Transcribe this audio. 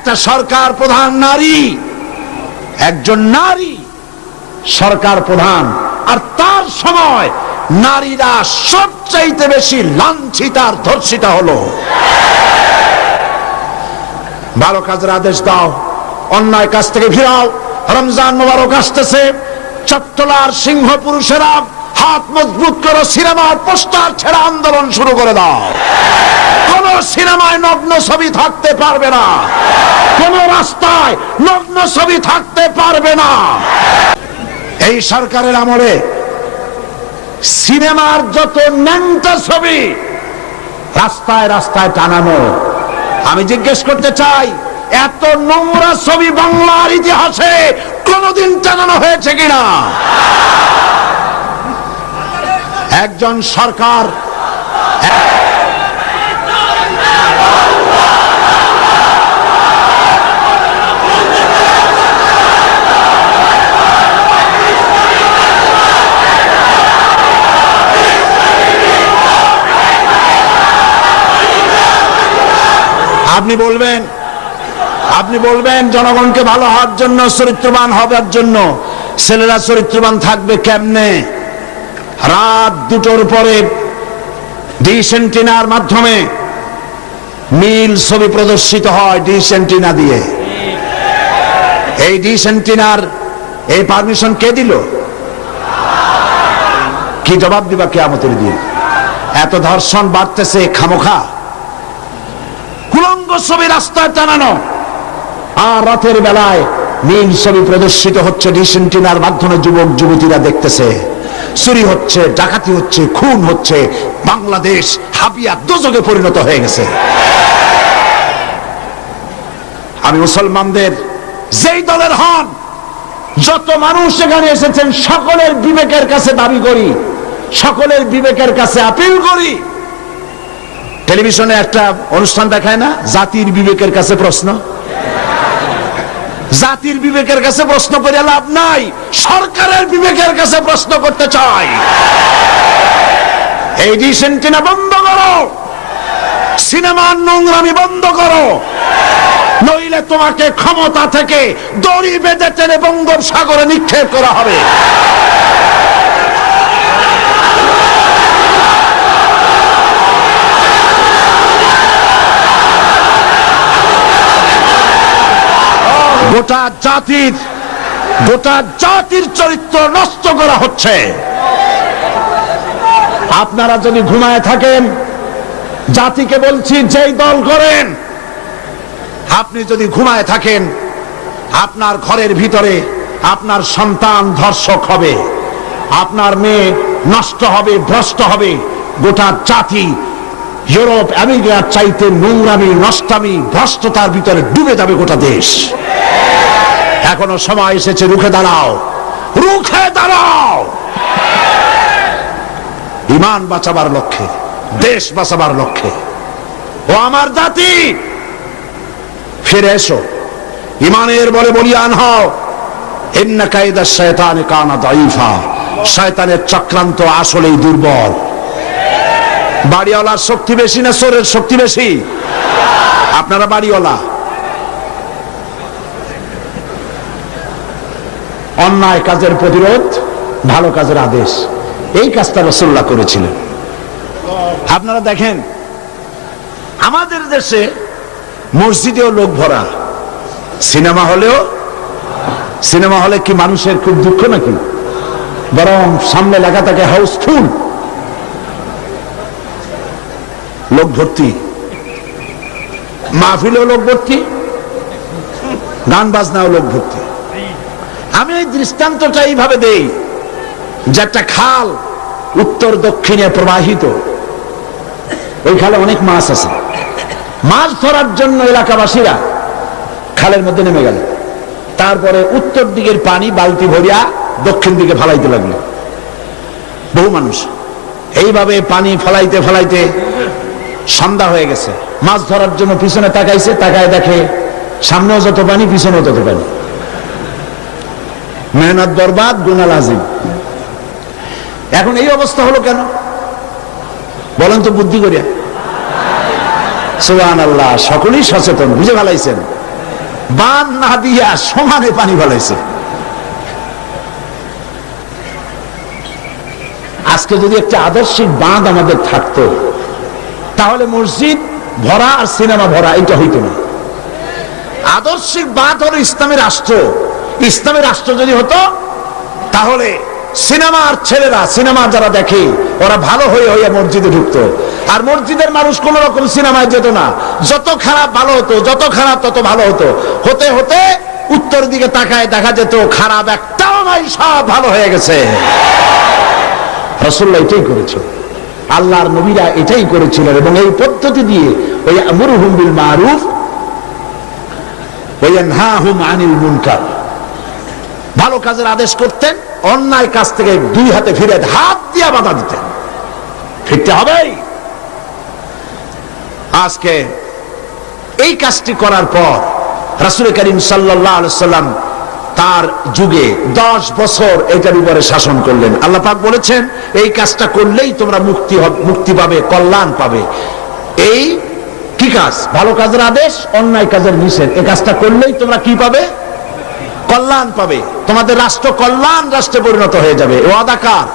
একটা সরকার প্রধান নারী, একজন নারী সরকার প্রধান, আর তার সময় নারীরা সবচাইতে বেশি লাঞ্ছিত আর ধর্ষিত হলো। ভালো কাজের আদেশ দাও, অন্যায় কাজ থেকে ফিরাও। রমজান মোবারক আসতেছে, চট্টলার সিংহ পুরুষেরা হাত মজবুত করো, সিনেমার পোস্টার ছেড়ে আন্দোলন শুরু করে দাও। কোন সিনেমায় নগ্ন ছবি থাকতে পারবে না, কোন রাস্তায় নগ্ন ছবি থাকতে পারবে না। এই সরকারের আমলে সিনেমার যত ন্যাংটা ছবি রাস্তায় রাস্তায় টানানো। আমি জিজ্ঞেস করতে চাই, এত নোংরা ছবি বাংলার ইতিহাসে কোনদিন টানানো হয়েছে কিনা? একজন সরকার আপনি বলবেন জনগণকে ভালো হওয়ার জন্য, চরিত্রবান হবার জন্য ছেলেরা চরিত্রবান থাকবে কেমনে? রাত 2টোর পরে ডিশ অ্যান্টেনার মাধ্যমে নীল ছবি প্রদর্শিত হয় ডিশ অ্যান্টেনা দিয়ে। এই ডিশ অ্যান্টেনার এই পারমিশন কে দিল? কি জবাব দিবা কিয়ামতের দিন? এত ধর্ষণ বাড়তেছে খামোখা, কুলঙ্গ ছবি রাস্তায় টানানো, আর রাতের বেলায় নীল ছবি প্রদর্শিত হচ্ছে ডিশ অ্যান্টেনার মাধ্যমে। যুবক যুবতীরা দেখতেছে, চুরি হচ্ছে, ডাকাতি হচ্ছে, খুন হচ্ছে। বাংলাদেশ হাবিয়া দোজখে পরিণত হয়ে গেছে। আমি মুসলমানদের যেই দলের হন, যত মানুষ এখানে এসেছেন, সকলের বিবেকের কাছে দাবি করি, সকলের বিবেকের কাছে আপিল করি। টেলিভিশনে একটা অনুষ্ঠান দেখায় না, জাতির বিবেকের কাছে প্রশ্ন। জাতির বিবেকের কাছে প্রশ্ন করে লাভ নাই, সরকারের বিবেকের কাছে প্রশ্ন করতে চাই। এই ডিশ অ্যান্টেনা বন্ধ করো, সিনেমার নোংরামি বন্ধ করো, নইলে তোমাকে ক্ষমতা থেকে দড়ি বেঁধে টেনে বঙ্গোপসাগরে নিক্ষেপ করা হবে। গোটা জাতির চরিত্র নষ্ট করা হচ্ছে। আপনারা যদি ঘুমায় থাকেন, জাতিকে বলছি, যেই দল করেন, আপনি যদি ঘুমায় থাকেন, আপনার ঘরের ভিতরে আপনার সন্তান ধর্ষক হবে, আপনার মেয়ে নষ্ট হবে, ভ্রষ্ট হবে। গোটা জাতি ইউরোপ আমেরিকার চাইতে নোংরামি, নষ্টামি, ভ্রষ্টতার ভিতরে ডুবে যাবে গোটা দেশ। এখনো সময় এসেছে, রুখে দাঁড়াও, রুখে দাঁড়াও। ঈমান বাঁচাবার লক্ষ্যে, দেশ বাঁচাবার লক্ষ্যে। ও আমার জাতি, ফিরে এসো, ঈমানের বলে বলিয়ান হও। ইন্না কায়দা শায়তানি কানা দাঈফা। শয়তানের চক্রান্ত আসলেই দুর্বল। বাড়িওয়ালার শক্তি বেশি না চোরের শক্তি বেশি? আপনারা বাড়িওয়ালা। অন্যায় কাজের প্রতিরোধ, ভালো কাজের আদেশ, এই কাজটা রাসূলুল্লাহ করেছিলেন। আপনারা দেখেন, আমাদের দেশে মসজিদেও লোক ভরা, সিনেমা হলে কি মানুষের খুব দুঃখ নাকি? বরং সামনে লেখা থাকে হাউসফুল, লোক ভর্তি। মাহফিলেও লোক ভর্তি, গান বাজনাও লোক ভর্তি। আমি এই দৃষ্টান্তটা এইভাবে দেই যে একটা খাল উত্তর দক্ষিণে প্রবাহিত, ওই খালে অনেক মাছ আছে। মাছ ধরার জন্য এলাকাবাসীরা খালের মধ্যে নেমে গেল। তারপরে উত্তর দিকের পানি বালতি ভরিয়া দক্ষিণ দিকে ফালাইতে লাগলো বহু মানুষ। এইভাবে পানি ফলাইতে ফলাইতে সন্ধ্যা হয়ে গেছে। মাছ ধরার জন্য পিছনে তাকাইছে, তাকায় দেখে সামনেও যত পানি, পিছনেও তত পানি। মেহনত বরবাদ, গুনাহ লাজিম। এখন এই অবস্থা হলো কেন বলেন তো বুদ্ধি করিয়া? সুবহানাল্লাহ, সকলেই সচেতন, বুঝে ফেলাইছেন। বান না দিয়া সমানে পানি ফেলাইছে। আজকে যদি একটা আদর্শিক বাঁধ আমাদের থাকতো, তাহলে মসজিদ ভরা আর সিনেমা ভরা এটা হইতো না। আদর্শিক বাঁধ হলো ইসলামী রাষ্ট্র। ইসলামী রাষ্ট্র যদি হতো, তাহলে সিনেমার ছেলেরা, সিনেমা যারা দেখে, ওরা ভালো হয়ে হয়ে মসজিদে ঢুকতো, আর মসজিদের মানুষ কোন রকম সিনেমায় যেত না। যত খারাপ ভালো হতো, যত খারাপ তত ভালো হতো। হতে হতে উত্তর দিকে তাকায় দেখা যেত খারাপ একটাও নাই, সব ভালো হয়ে গেছে। রাসূলুল্লাহ এটাই করেছিল, আল্লাহর নবীরা এটাই করেছিলেন, এবং এই পদ্ধতি দিয়ে ওই আমরুহুম বিল মারুফ ওয়া ইয়ানহাহুম আনিল মুনকার, ভালো কাজের আদেশ করতেন, অন্যায় কাজ থেকে দুই হাতে ফিরে হাত দিয়ে বাধা দিতেন। ফিরতে হবেই। আজকে এই কাজটি করার পর রাসূল করিম সাল্লাল্লাহু আলাইহি ওয়াসাল্লাম তার যুগে 10 বছর এটার উপরে শাসন করলেন। আল্লাহ পাক বলেছেন, এই কাজটা করলেই তোমরা মুক্তি পাবে, কল্যাণ পাবে। এই কি কাজ? ভালো কাজের আদেশ, অন্যায় কাজের নিষেধ। এই কাজটা করলেই তোমরা কি পাবে? কল্যাণ পাবে। তোমাদের রাষ্ট্র কল্যাণ রাষ্ট্রে পরিণত হয়ে যাবে। ওয়াদা কার?